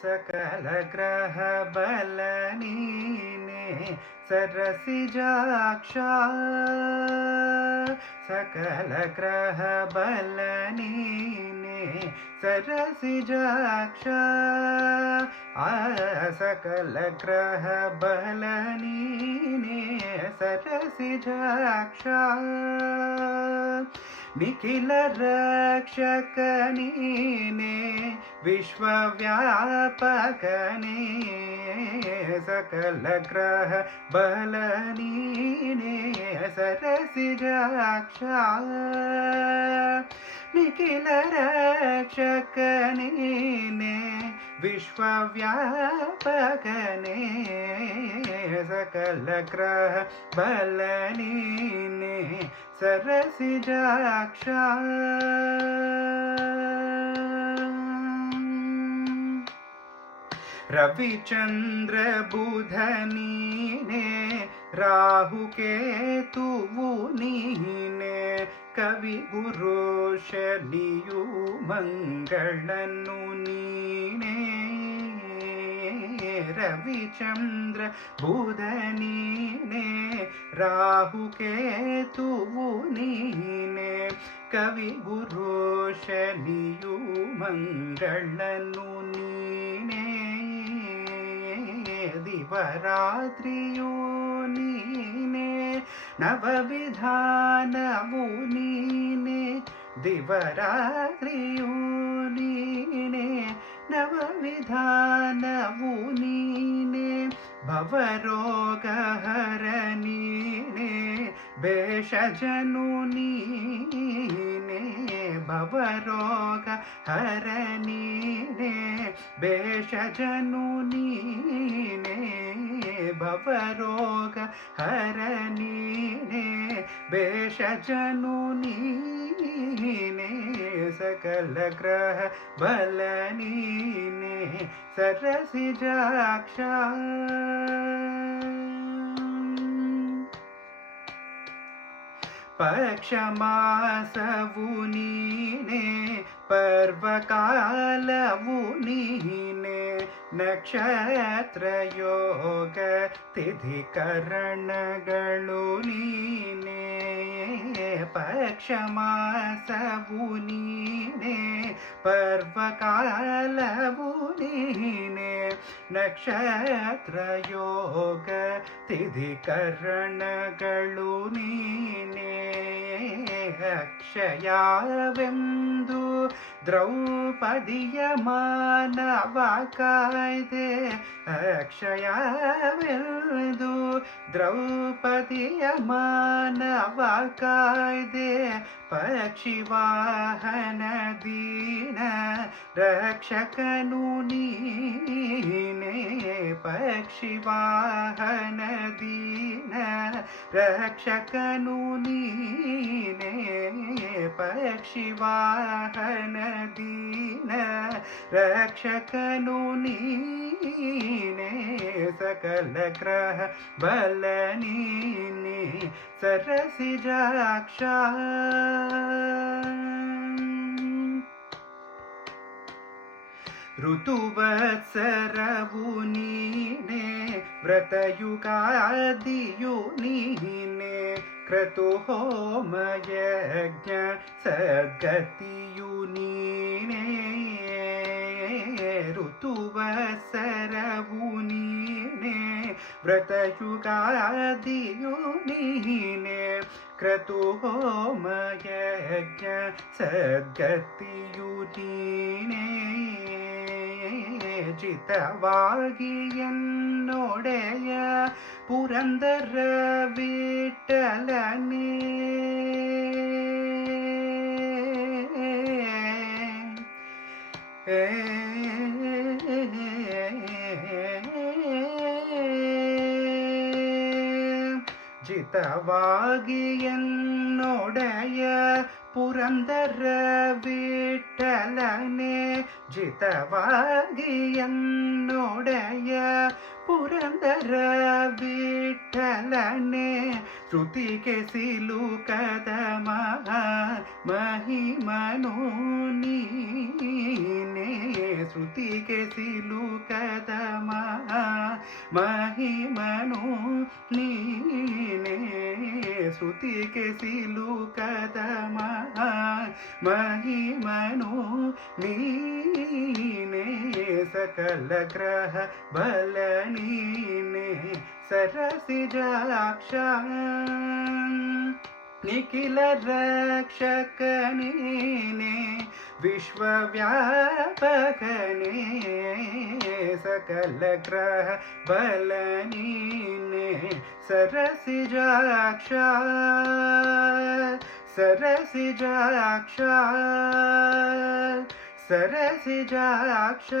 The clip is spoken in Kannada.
ಸಕಲ ಗ್ರಹ ಬಲ ನೀನೆ ಸರಸಿಜಾಕ್ಷ ಸಕಲ ಗ್ರಹ ಬಲ ನೀನೆ ಸರಸಿಜಾಕ್ಷ ಸಕಲ ಗ್ರಹ ಬಲ ನೀನೆ ಸರಸಿಜಾಕ್ಷ ನಿಖಿಲ ರಕ್ಷಕ ನೀನೆ ವಿಶ್ವವ್ಯಾಪಕನೇ ಸಕಲ ಗ್ರಹ ಬಲ ನೀನೆ ಸರಸಿಜಾಕ್ಷ ನಿಖಿಲ ರಕ್ಷಕ ನೀನೆ ವಿಶ್ವವ್ಯಾಪಕನೇ ಸಕಲ ಗ್ರಹ ಬಲ ನೀನೆ ಸರಸಿಜಾಕ್ಷ ರವಿಚಂದ್ರ ಬುಧ ನೀನೆ ರಾಹು ಕೇತುವು ನೀನೆ ಕವಿ ಗುರು ಶನಿಯು ಮಂಗಳನು ನೀನೆ ರವಿಚಂದ್ರ ಬುಧ ನೀನೆ ರಾಹು ಕೇತುವು ನೀನೆ ಕವಿ ಗುರು ಶನಿಯು ಮಂಗಳನು ನೀನೆ ದಿವರಾತ್ರಿಯು ನೀನೆ ನವವಿಧಾನವು ನೀನೆ ದಿವರಾತ್ರಿಯು ನೀನೆ ನವವಿಧಾನವು ನೀನೆ ಭವರೋಗಹರ ನೀನೆ ಭೇಷಜನು ನೀನೆ ಭವರೋಗ ಹರ ನೀನೆ ಭೇಷಜನು ನೀನೆ ಭವರೋಗ ಹರ ನೀನೆ ಭೇಷಜನು ನೀನೆ ಸಕಲ ಗ್ರಹ ಬಲ ನೀನೆ ಸರಸಿಜಾಕ್ಷ ಪಕ್ಷಮಾಸವು ನೀನೆ ಪರ್ವಕಾಲವು ನೀನೆ ನಕ್ಷತ್ರ ಯೋಗ ತಿಥಿಕರಣಗಳು ನೀನೆ ಪಕ್ಷಮಾಸವು ನೀನೆ ಪರ್ವಕಾಲವು ನೀನೆ ನಕ್ಷತ್ರ ಯೋಗ ತಿಥಿಕರಣಗಳು ನೀನೆ ಅಕ್ಷಯವೆಂದು ದ್ರೌಪದಿಯ ಮಾನವ ಕಾಯ್ದೆ ಅಕ್ಷಯವೆಂದು ದ್ರೌಪದಿಯ ಮಾನವ ಕಾಯ್ದೆ ಪಕ್ಷಿವಾಹನ ದೀನ ರಕ್ಷಕನು ನೀನೆ ಪಕ್ಷಿವಾಹನ ದೀನ ರಕ್ಷಕನು ನೀನೆ ಪಕ್ಷಿವಾಹನ ದೀನ ರಕ್ಷಕನು ನೀನೆ ಸಕಲ ಗ್ರಹ ಬಲ ನೀನೆ ಸರಸಿಜಾಕ್ಷ ಋತುವತ್ಸರವು ನೀನೆ ವ್ರತಯುಗಾದಿಯು ನೀನೆ ಕ್ರತು ಹೋಮ ಯಜ್ಞ ಸದ್ಗತಿಯು ನೀನೆ ಋತುವತ್ಸರವು ನೀನೆ ವ್ರತಯುಗಾದಿಯು ನೀನೆ ಕ್ರತು ಹೋಮ ಯಜ್ಞ ಸದ್ಗತಿಯು ನೀನೆ ಜಿತವಾಗಿ ಎನ್ನೊಡೆಯ ಪುರಂದರ ವಿಠಲನೇ ಜಿತವಾಗಿ ಎನ್ನೊಡೆಯ ಪುರಂದರ ವಿಠಲನೆ ಜಿತವಾಗಿ ಎನ್ನೊಡೆಯ ಪುರಂದರ ವಿಠಲನೆ ಶ್ರುತಿಗೆ ಸಿಲುಕದ ಮಹಿಮನು ನೀನೆ ಶ್ರುತಿಗೆ ಸಿಲುಕದ ಮಹಿಮನು ನೀನೇ ಶ್ರುತಿಗೆ ಸಿಲುಕದ ಮಹಿಮನು ನೀನೇ ಸಕಲ ಗ್ರಹ ಬಲ ನೀನೇ ಸರಸಿಜಾಕ್ಷ ನಿಖಿಲ ರಕ್ಷಕ ನೀನೇ ವಿಶ್ವವ್ಯಾಪಕನೇ ಸಕಲ ಗ್ರಹ ಬಲ ನೀನೇ ಸರಸಿಜಾಕ್ಷ ಸರಸಿಜಾಕ್ಷ ಸರಸಿಜಾಕ್ಷ